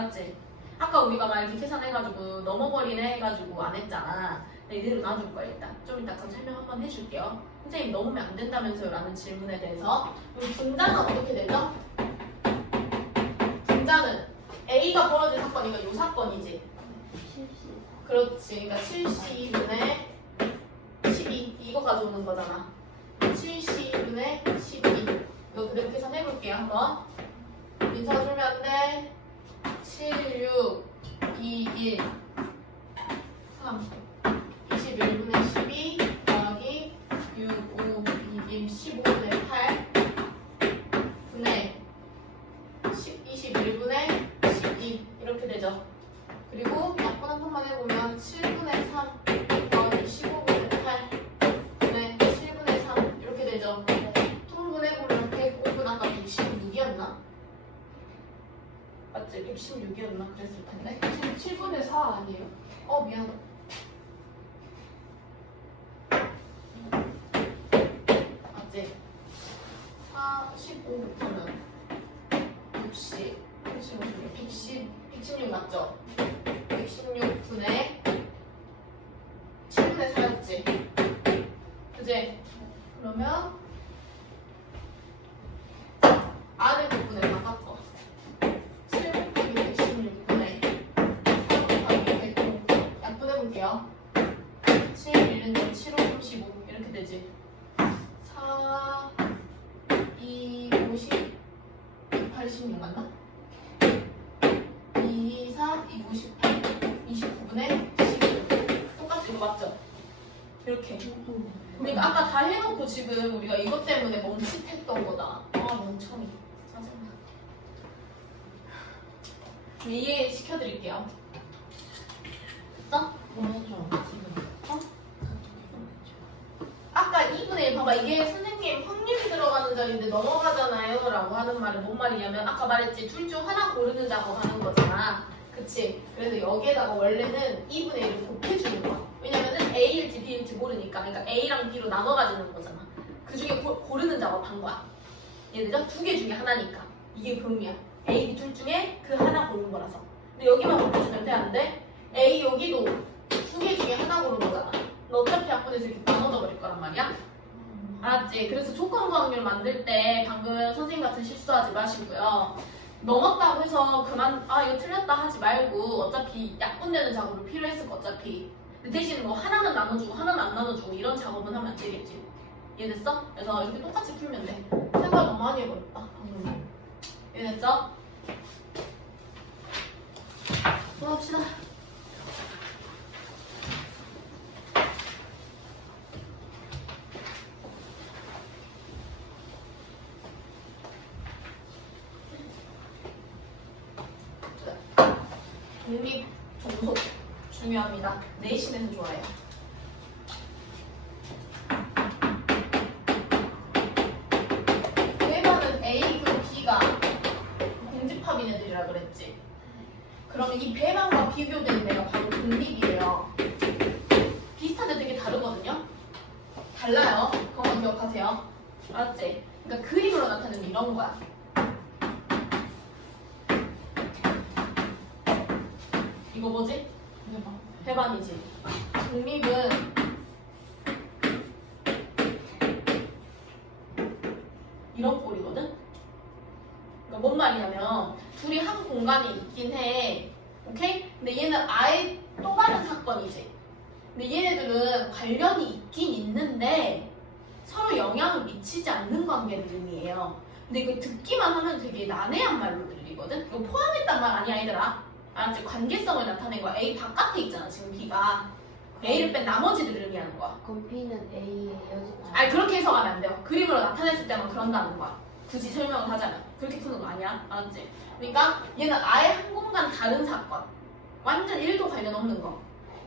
알았지? 아까 우리가 막 이렇게 계산해가지고 넘어버리네 해가지고 안 했잖아. 이대로 놔둘 거야 일단. 좀 이따 좀 설명 한번 해줄게요. 선생님 넘으면 안 된다면서요 라는 질문에 대해서. 우리 분자는 어떻게 되죠? 분자는 A가 벌어진 사건이니까 요 사건이지. 그렇지. 그러니까 72분의 12 이거 가져오는 거잖아. 72분의 12 이거 그대로 계산해볼게요 한번. 인사 주면 안 돼 7, 6, 2, 1 3 21분의 12 더하기 6, 5, 2, 1 15분의 8 분의 10, 21분의 12 이렇게 되죠 그리고 약분 한 번만 해보면 7분의 3 더하기 15분의 8 분의 7분의 3 이렇게 되죠 통분해보면 105분 아까 116이었나? 맞지? 116이었나? 그랬을 텐데 7분의 4 아니에요? 어 미안 맞지? 4, 15부터는 60 116, 110, 116 맞죠? 116분의 7분의 4였지 그지? 그러면 안에 부분에 바꿔 7 곱하기 116분의 4 곱하기 105 약분해볼게요 7, 1은 7, 5, 35 이렇게 되지 4, 2, 50 2, 8, 16 맞나? 2, 4, 2, 58 29분의 12 똑같이 이거 맞죠? 이렇게 우리가 아까 다 해놓고 지금 우리가 이것 때문에 멈칫했던 거다. 아 멍청이. 짜증나. 이해 시켜드릴게요. 됐어? 아까 2분의 1 봐봐 이게 선생님 확률이 들어가는 자리인데 넘어가잖아요 라고 하는 말은 뭔 말이냐면 아까 말했지 둘 중 하나 고르는 작업 하는 거잖아. 그치? 그래서 여기에다가 원래는 2분의 1을 곱해주는 거야 왜냐면은 A일지 B일지 모르니까. 그러니까 A랑 B로 나눠 가지는 거잖아. 그 중에 고, 고르는 작업 한 거야. 얘들아 두개 중에 하나니까. 이게 의미야. A, B 둘 중에 그 하나 고른 거라서. 근데 여기만 안 돼? A 여기도 두 개 중에 하나 고른 거잖아. 너 어차피 약분해서 이렇게 나눠져 버릴 거란 말이야. 알았지? 그래서 조건부 확률 만들 때 방금 선생님 같은 실수하지 마시고요. 넘었다고 해서 그만 아 이거 틀렸다 하지 말고 어차피 약분되는 작업이 필요했을 거 어차피 근데 대신 뭐 하나는 나눠주고 하나는 안 나눠주고 이런 작업은 하면 안 되겠지. 이해됐어? 그래서 이렇게 똑같이 풀면 돼. 생각 너무 많이 해버렸다. 방금 이해됐죠? 돌아봅시다. 독립 종속 중요합니다. 내신에서 좋아해요. 배반은 A 그 B가 공집합인 애들이라 그랬지. 그러면 이 배반과 비교된 애가 바로 독립이에요. 비슷한데 되게 다르거든요. 달라요. 그건 기억하세요. 알았지? 그러니까 그림으로 나타내는 이런 거야. 이거 뭐지? 배반이지. 독립은 이런 꼴이거든? 그러니까 뭔 말이냐면 둘이 한 공간에 있긴 해. 오케이? 근데 얘는 아예 또 다른 사건이지. 근데 얘네들은 관련이 있긴 있는데 서로 영향을 미치지 않는 관계를 의미해요. 근데 이거 듣기만 하면 되게 난해한 말로 들리거든? 이거 포함했단 말 아니야, 얘들아. 알았지? 관계성을 나타낸 거야. A 바깥에 있잖아, 지금 B가. A를 뺀 나머지들을 의미하는 거야. 그럼 B는 A의 여지 아니, 그렇게 해석하면 안 돼요. 그림으로 나타냈을 때만 그런다는 거야. 굳이 설명을 하자면. 그렇게 푸는 거 아니야. 알았지? 그러니까 얘는 아예 한 공간 다른 사건. 완전 1도 관련 없는 거.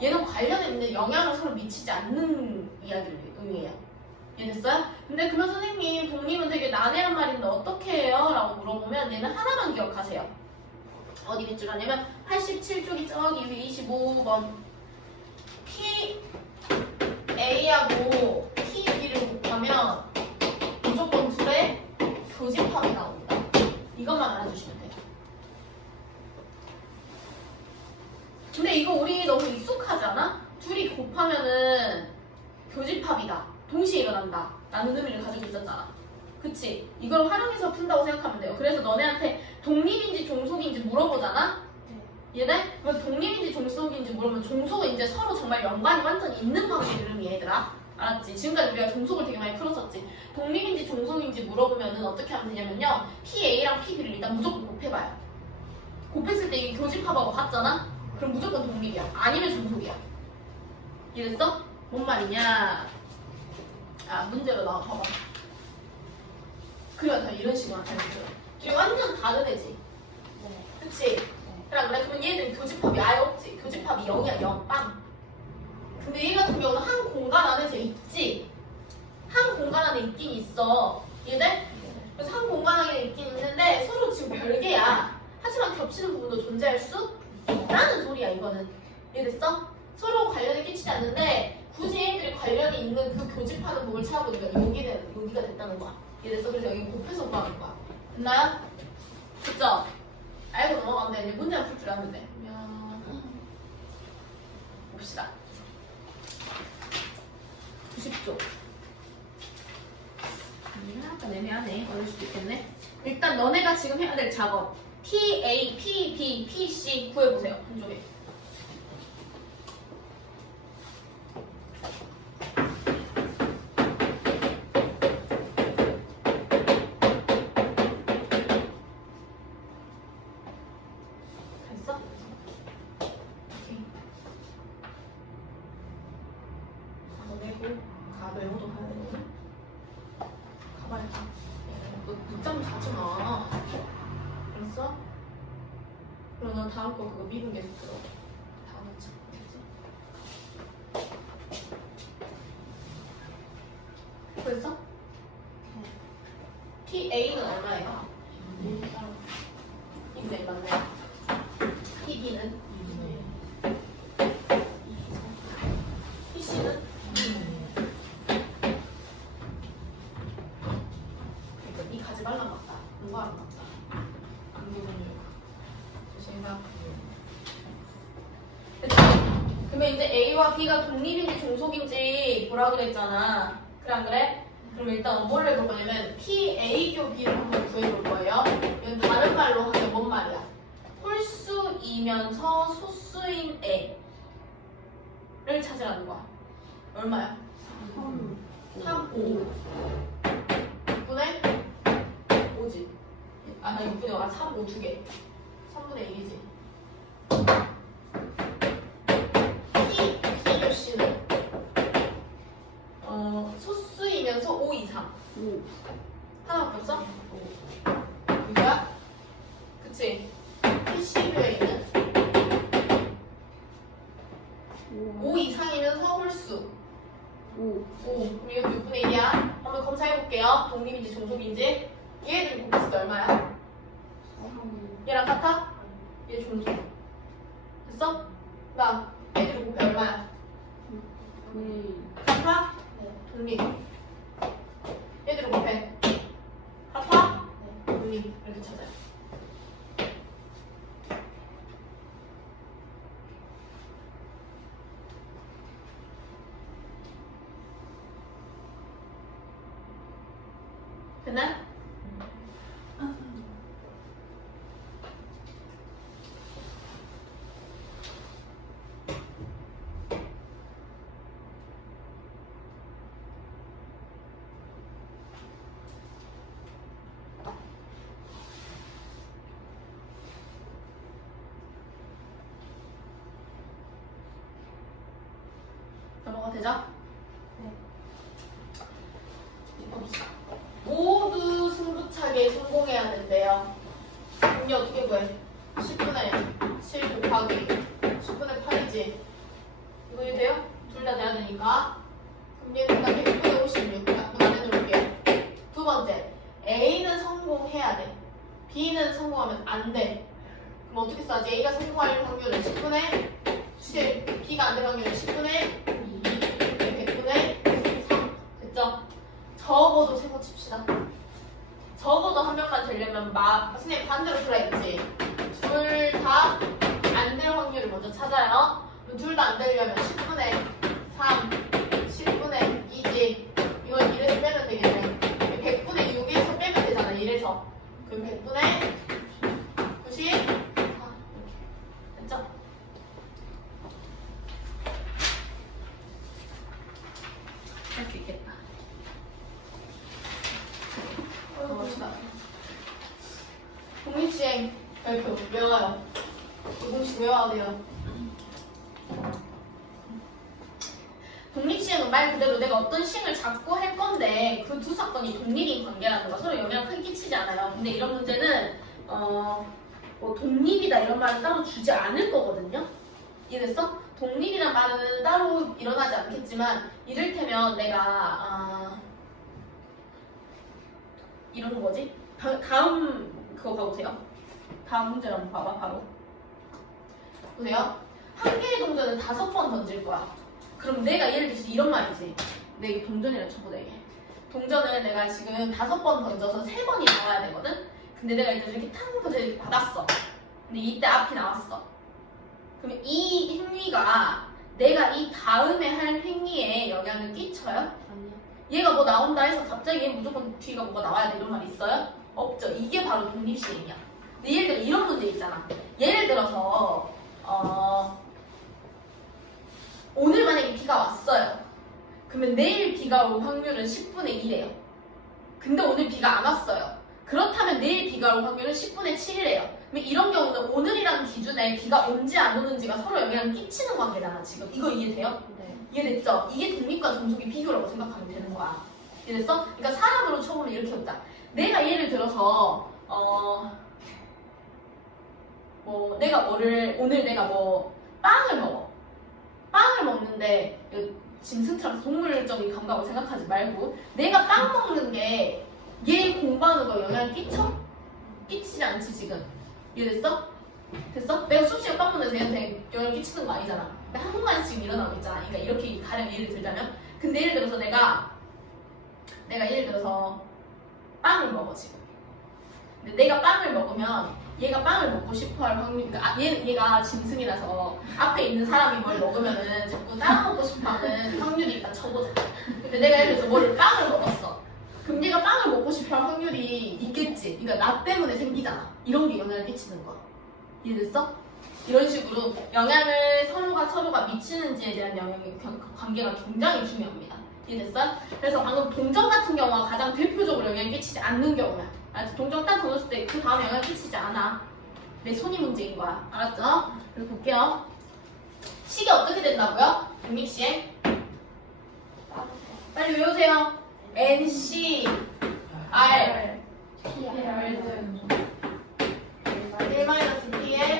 얘는 관련에 있는 영향을 서로 미치지 않는 이야기를 의미해요. 이해됐어요? 근데 그러면 선생님 독립은 되게 난해한 말인데 어떻게 해요? 라고 물어보면 얘는 하나만 기억하세요. 어디 밑줄 하냐면 87쪽이 저기 위에 25번 P A하고 P B를 곱하면 무조건 둘의 교집합이 나옵니다. 이것만 알아주시면 돼요. 근데 이거 우리 너무 익숙하지 않아? 둘이 곱하면은 교집합이다. 동시에 일어난다. 라는 의미를 가지고 있었잖아. 그치? 이걸 활용해서 푼다고 생각하면 돼요. 그래서 너네한테 독립인지 종속인지 물어보잖아? 얘네? 그럼 독립인지 종속인지 물으면 종속은 이제 서로 정말 연관이 완전 있는 관계 이름이 얘들아. 알았지? 지금까지 우리가 종속을 되게 많이 풀었었지. 독립인지 종속인지 물어보면은 어떻게 하면 되냐면요. PA랑 PB를 일단 무조건 곱해봐요. 곱했을 때 이게 교집합하고 같잖아? 그럼 무조건 독립이야. 아니면 종속이야. 이랬어? 뭔 말이냐? 아, 문제로 나와 봐봐. 그래야 다 이런 식으로 거야. 이게 완전 다른 애지. 네. 그치? 그래 그래 그러면 얘는 교집합이 아예 없지 교집합이 0이야 0 빵. 근데 얘 같은 경우는 한 공간 안에서 있지 한 공간 안에 있긴 있어 얘네? 그래서 한 공간 안에 있긴 있는데 서로 지금 별개야 하지만 겹치는 부분도 존재할 수 있다는 소리야 이거는 이해됐어? 서로 관련이 끼치지 않는데 굳이 얘들이 관련이 있는 그 교집하는 부분을 찾아보니까 여기 되, 여기가 됐다는 거야 이해됐어? 그래서 여기 곱해서 구하는 거야 됐나요? 됐죠? 알고 넘어가면 돼. 이제 문제는 풀줄 아는데. 봅시다. 90조. 약간 애매하네. 어려울 수도 있겠네. 일단 너네가 지금 해야 될 작업. P, A, P, B, P, C 구해보세요. 한쪽에. 가 외우도 가야 되거든. 가봐야 돼. 너 늦잠 자지 마. 알았어? 그럼 넌 다음 거 그거 미분 계속 들어. 다음 거 참. 알겠지? 됐어? PA는 얼마예요? 이네 맞네. PB는? PC는? 그러니까 이 가지 말란 누가 안 맞다. 안 기분이 조심해라. 그러면 이제 A와 B가 독립인지 종속인지 보라 그랬잖아. 그래 안 그래? 그럼 일단 뭘 해볼 거냐면 PA교 B를 한번 구해볼 거예요. 이건 다른 말로 하면 뭔 말이야? 홀수이면서 소수인 애를 찾으라는 거야. 얼마야? 3, 5. 6분의 5지. 아, 나 6분의 5. 아, 3, 5 두 개. 3분의 1이지. P, P, C는 어, 소수이면서 5 이상. 오. 하나밖에 없어? 이거야? 그치? PC교에 있는 5 이상이면서 홀수. 오. 5. 그럼 이것도 6분의 1이야. 한번 검사해볼게요. 독립인지 종속인지. 얘들 곱했을 때 얼마야? 얘랑 같아? 얘 종속. 됐어? 나 얘들 곱해 얼마야? 네. 같아? 독립. 얘들 곱해. 같아? 독립. 이렇게 찾아요. 넘어가 되죠? 네. 모두 승부차게 성공해야 된대요. 이게 어떻게 구해? 10분의 7 곱하기 10분의 8이지. 이거 이 돼요? 둘 다 돼야 되니까. 그럼 얘는 나 100분의 56. 약분 해놓을게요. 두 번째. A는 성공해야 돼. B는 성공하면 안 돼. 그럼 어떻게 써야지? A가 성공할 확률은 10분의 7. B가 안 될 확률은 10분의 적어도 세고 칩시다. 적어도 한 명만 되려면 마, 선생님 반대로 들어야겠지. 둘 다 안 될 확률을 먼저 찾아요. 둘 다 안 되려면 10분의 3, 10분의 2지. 이건 1에서 빼면 되겠네. 100분의 6에서 빼면 되잖아, 1에서. 그럼 100분의 94. 이렇게. 됐죠? 할 수 있겠다. 가봅시다. 독립시행 발표 외워요. 이 공식 외워야 돼요. 독립시행은 말 그 대로 내가 어떤 시행을 자꾸 할 건데 그 두 사건이 독립인 관계라는 거 서로 영향을 크게 끼치지 않아요. 근데 이런 문제는 어, 뭐 독립이다 이런 말은 따로 주지 않을 거거든요. 이해됐어? 독립이란 말은 따로 일어나지 않겠지만 이를테면 내가 아, 이런 거지? 다, 다음 그거 봐보세요. 다음 문제 한번 봐봐 바로. 보세요. 한 개의 동전을 다섯 번 던질 거야. 그럼 내가 예를 들어서 이런 말이지. 내 동전이라 쳐보자 이게. 동전을 내가 지금 다섯 번 던져서 세 번이 나와야 되거든. 근데 내가 일단 이렇게 탕 던져 이렇게 받았어. 근데 이때 앞이 나왔어. 그럼 이 행위가 내가 이 다음에 할 행위에 영향을 끼쳐요? 아니요. 얘가 뭐 나온다 해서 갑자기 얘 무조건 뒤가 뭐가 나와야 돼 이런 말 있어요? 없죠. 이게 바로 독립시행이야. 근데 예를 들어 이런 문제 있잖아. 예를 들어서 어 오늘 만약에 비가 왔어요. 그러면 내일 비가 올 확률은 10분의 1이에요. 근데 오늘 비가 안 왔어요. 그렇다면 내일 비가 올 확률은 10분의 7이래요. 그럼 이런 경우는 오늘이라는 기준에 비가 온지 안 오는지가 서로 영향을 끼치는 관계잖아 지금. 이거 이해돼요? 네. 이해됐죠? 이게 독립과 종속의 비교라고 생각하면 되는 거야. 이해됐어? 그러니까 사람으로 쳐보면 이렇게 보자. 내가 예를 들어서 어, 뭐 내가 뭐를 오늘 내가 뭐 빵을 먹어. 빵을 먹는데 짐승처럼 동물적인 감각을 생각하지 말고 내가 빵 먹는 게 얘 공부하는 거 영향을 끼쳐? 끼치지 않지 지금. 이해됐어? 됐어? 내가 수업 시간 빵 먹는데 얘한테 영향을 끼치는 거 아니잖아. 근데 한순간에 지금 일어나고 있잖아. 그러니까 이렇게 가령 예를 들자면 근데 예를 들어서 내가 내가 예를 들어서 빵을 먹어 지금. 근데 내가 빵을 먹으면 얘가 빵을 먹고 싶어 할 확률이 그러니까 아, 얘, 얘가 짐승이라서 앞에 있는 사람이 뭘 먹으면은 자꾸 따라 먹고 싶어 하는 확률이 있다 쳐보자. 근데 내가 예를 들어서 뭐를 빵을 먹었어. 그럼 얘가 빵을 먹고 싶어 할 확률이 있겠지. 그러니까 나 때문에 생기잖아. 이런 게 영향을 끼치는 거야. 이해됐어? 이런 식으로 영향을 서로가 서로가 미치는지에 대한 영향의 경- 관계가 굉장히 중요합니다. 이해됐어? 그래서 방금 동전 같은 경우가 가장 대표적으로 영향을 끼치지 않는 경우야. 알았지? 동전 딱 던졌을 때 그 다음 영향을 끼치지 않아. 내 손이 문제인 거야. 알았죠? 그리고 볼게요. 식이 어떻게 된다고요? 독립시행? 빨리 외우세요. NC, R, L-P에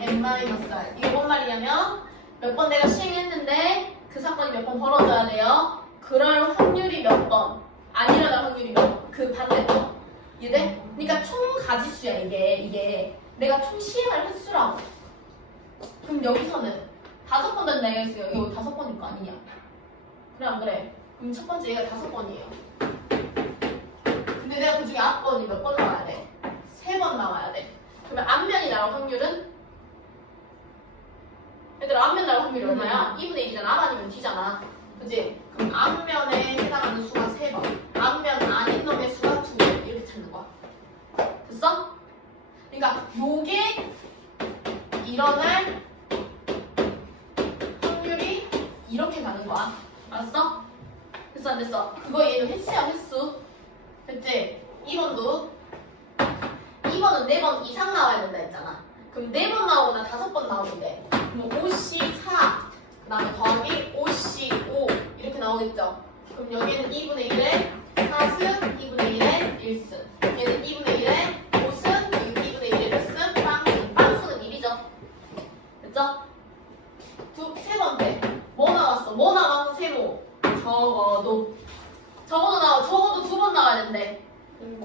N-R. 이게 뭔 말이냐면 몇 번 내가 시행했는데 그 사건이 몇 번 벌어져야 돼요. 그럴 확률이 몇 번, 안 일어날 확률이 몇 번, 그 반대로. 이해돼? 그러니까 총 가지수야 이게 이게 내가 총 시행할 횟수라고. 그럼 여기서는 다섯 번 된다 얘기했어요. 이거 다섯 번일 거 아니냐? 그래 안 그래? 그럼 첫 번째 얘가 다섯 번이에요. 근데 내가 그 중에 앞번이 몇 번 나와야 돼? 세 번 나와야 돼. 그러면 앞면이 나올 확률은? 얘들아 앞면 나올 확률이 얼마야? 2분의 1이잖아. 앞 아니면 뒤잖아. 요게 일어날 확률이 이렇게 가는 거야. 알았어? 됐어 안 됐어? 그거 얘는 횟수야 횟수. 됐지? 2번도 2번은 4번 이상 나와야 된다 했잖아. 그럼 4번 나오거나 5번 나오는데 그럼 5C4 그다음에 더하기 5C5 이렇게 나오겠죠? 그럼 여기는 2분의 1에 4승, 2분의 1에 1승 얘는 2분의 1에 5승, 여기 2분의 1에 몇 승? 빵승 빵승은 1이죠 됐죠? 두, 세 번째 뭐 나왔어? 뭐 나왔어? 세모 적어도 적어도 나와 적어도 두 번 나와야 된대 그럼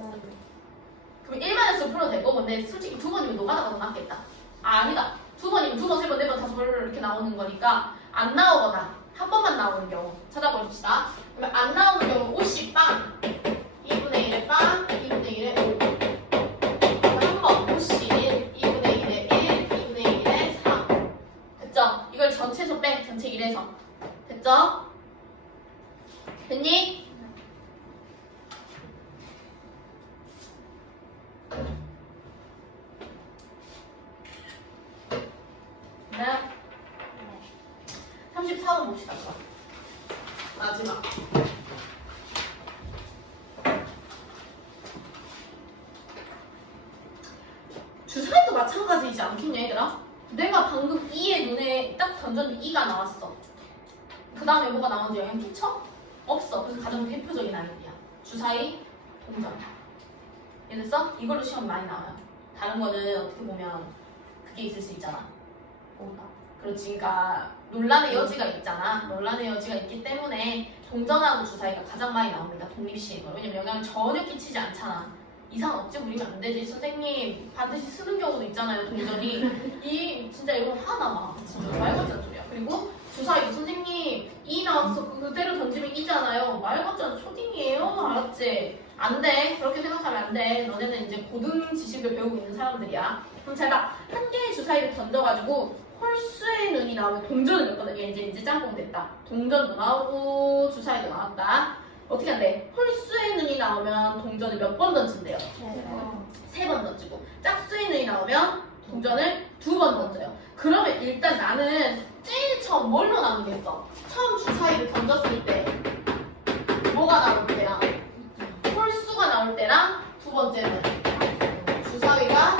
1만에서 풀어도 되고 근데 솔직히 두 번이면 노가다가 더 낫겠다. 아 아니다. 두 번이면 두 번, 세 번, 네 번, 다섯 번 이렇게 나오는 거니까 안 나오거나 한 번만 나오는 경우 찾아봅시다. 그러면 안 나오는 경우 50 내가 방금 2의 눈에 딱 던졌는데 2가 나왔어. 그 다음에 뭐가 나오는지 영향 끼쳐? 없어. 그래서 가장 대표적인 아이디야. 주사위, 동전. 이해됐어? 이걸로 시험 많이 나와요. 다른 거는 어떻게 보면 그게 있을 수 있잖아. 뭐가? 그렇지. 그러니까 논란의 여지가 있잖아. 논란의 여지가 있기 때문에 동전하고 주사위가 가장 많이 나옵니다. 독립시행을. 왜냐면 영향을 전혀 끼치지 않잖아. 이상 없지 부리면 안 되지. 선생님 반드시 쓰는 경우도 있잖아요. 동전이. 이 진짜 이거 하나 막 진짜 말 같은 소리야. 그리고 주사위도 선생님 이 나왔어. 그 그대로 던지면 이잖아요. 말 같잖아. 초딩이에요. 알았지? 안 돼. 그렇게 생각하면 안 돼. 너네는 이제 고등 지식을 배우고 있는 사람들이야. 그럼 잘 봐. 한 개의 주사위를 던져가지고 홀수의 눈이 나오면 동전을 넣거든요. 이제 이제 짬뽕 됐다. 동전도 나오고 주사위도 나왔다. 어떻게 한대? 홀수의 눈이 나오면 동전을 몇 번 던진대요? 네. 세번 던지고 짝수의 눈이 나오면 동전을 두 번 던져요. 그러면 일단 나는 제일 처음 뭘로 나누겠어? 처음 주사위를 던졌을 때 뭐가 나올 때랑 홀수가 나올 때랑 두 번째는 주사위가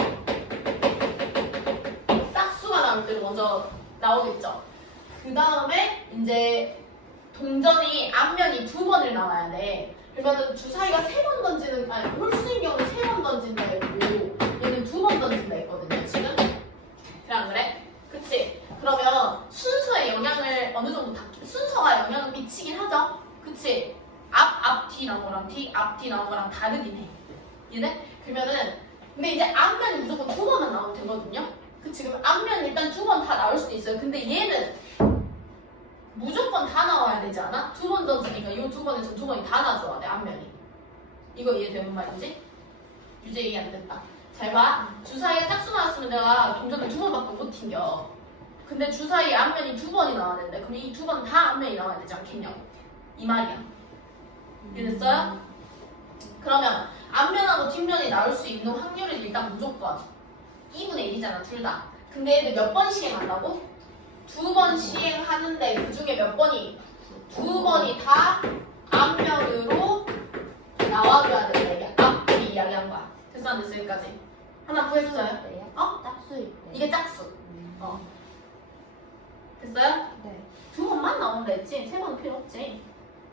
짝수가 나올 때로 먼저 나오겠죠. 그 다음에 이제 동전이 앞면이 두 번을 나와야 돼. 그러면은 주사위가 세 번 던지는 아니 홀수인 경우는 세번 던진다 했고 얘는 두 번 던진다 했거든요. 지금 안 그래? 그치? 그러면 순서에 영향을 어느 정도 다 순서가 영향을 미치긴 하죠. 그치? 앞, 앞, 뒤 나온 거랑 뒤, 앞, 뒤 나온 거랑 다르긴 해. 얘네? 그러면은 근데 이제 앞면이 무조건 두 번만 나오면 되거든요. 그치? 그럼 앞면 일단 두 번 다 나올 수도 있어요. 근데 얘는 무조건 다 나와야 되지 않아? 두 번 던지니까 이 두 번에서 두 번이 다 나줘야 돼, 앞면이. 이거 이해되는 말인지? 유제 이해 안 됐다. 잘 봐. 주사위에 짝수 나왔으면 내가 동전을 두 번밖에 못 튕겨. 근데 주사위 앞면이 두 번이 나와야 되는데 그럼 이 두 번 다 앞면이 나와야 되지 않겠냐고. 이 말이야. 이해됐어요? 그러면 앞면하고 뒷면이 나올 수 있는 확률은 일단 무조건 2분의 1이잖아, 둘 다. 근데 얘들 몇번 시행한다고? 두 번 시행하는데 그 중에 몇 번이? 두 번이 다 앞면으로 나와줘야 된다. 이게 앞뒤 이야기한 거야. 됐어, 안 됐어, 여기까지? 하나 구했어요? 때요? 어? 짝수일 때. 이게 짝수. 음. 어. 됐어요? 네. 두 번만 나온다 했지? 세 번은 필요 없지.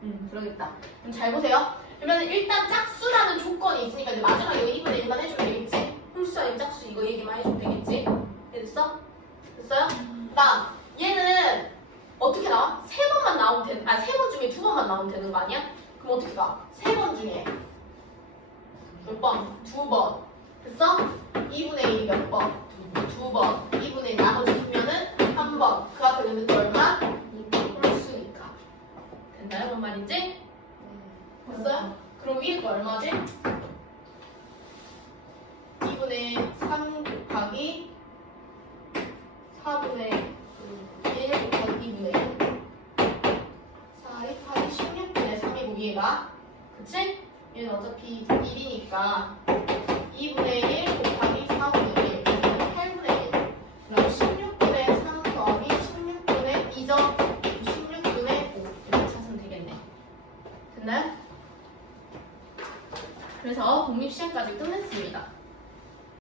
음, 그러겠다. 그럼 잘 보세요. 그러면 일단 짝수라는 조건이 있으니까 이제 마지막에 이거 2분의 1만 해주면 되겠지? 홀수 아닌 짝수 이거 얘기만 해주면 되겠지? 됐어? 됐어요? 그 다음, 얘는 어떻게 나와? 세 번만 나오면 되는, 아, 세번 중에 두 번만 나오면 되는 거 아니야? 그럼 어떻게 가? 세 번 중에 몇 번? 두 번. 됐어? 2분의 1이 몇 번? 두 번. 2분의 1 나머지 두면은 한 번. 그 앞에 넣는 게 얼마? 홀수니까. 됐나요? 뭔 말인지? 네. 됐어요? 그럼 위에 거 얼마지? 2분의 3 곱하기 4분의 1 곱하기 2분의 1 4, 2, 8, 16분의 3이고 위에가 그치? 얘는 어차피 1이니까 2분의 1 곱하기 4분의 1 8분의 1 그럼 16분의 3 더하기 16분의 2점 16분의 5 이렇게 찾으면 되겠네 됐나요? 그래서 독립시험까지 끝냈습니다.